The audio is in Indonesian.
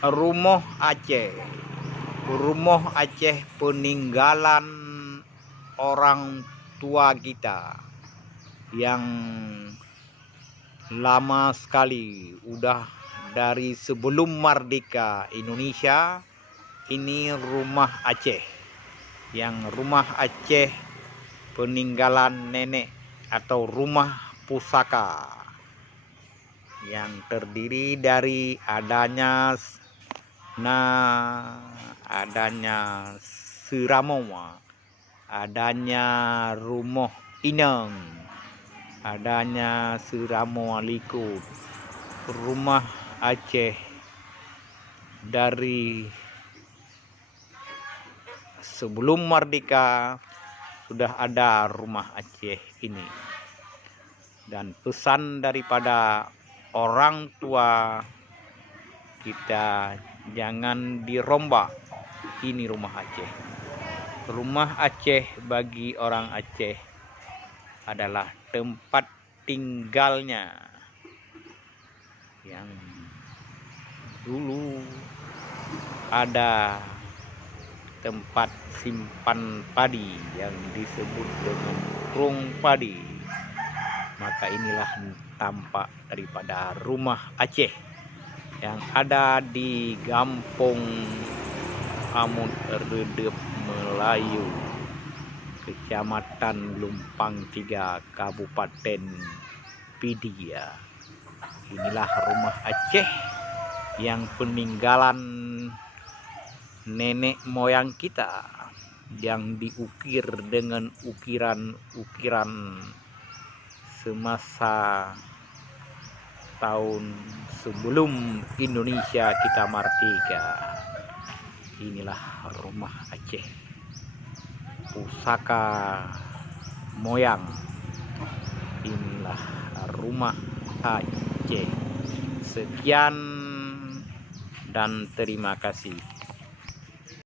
Rumah Aceh. Rumah Aceh peninggalan orang tua kita yang lama sekali, udah dari sebelum merdeka Indonesia. Ini rumah Aceh, yang rumah Aceh peninggalan nenek atau rumah pusaka, yang terdiri dari adanya Seramoma, adanya rumah Ineng, adanya Seramoa Likut. Rumah Aceh dari sebelum merdeka sudah ada rumah Aceh ini, dan pesan daripada orang tua kita, jangan dirombak. Ini rumah Aceh. Rumah Aceh bagi orang Aceh adalah tempat tinggalnya yang dulu ada tempat simpan padi yang disebut dengan krung padi. Maka inilah tampak daripada rumah Aceh yang ada di Kampung Amut Redep Melayu, Kecamatan Lumpang 3, Kabupaten Pidia. Inilah rumah Aceh yang peninggalan nenek moyang kita, yang diukir dengan ukiran-ukiran semasa tahun sebelum Indonesia kita merdeka. Inilah rumah Aceh, pusaka moyang. Inilah rumah Aceh. Sekian dan terima kasih.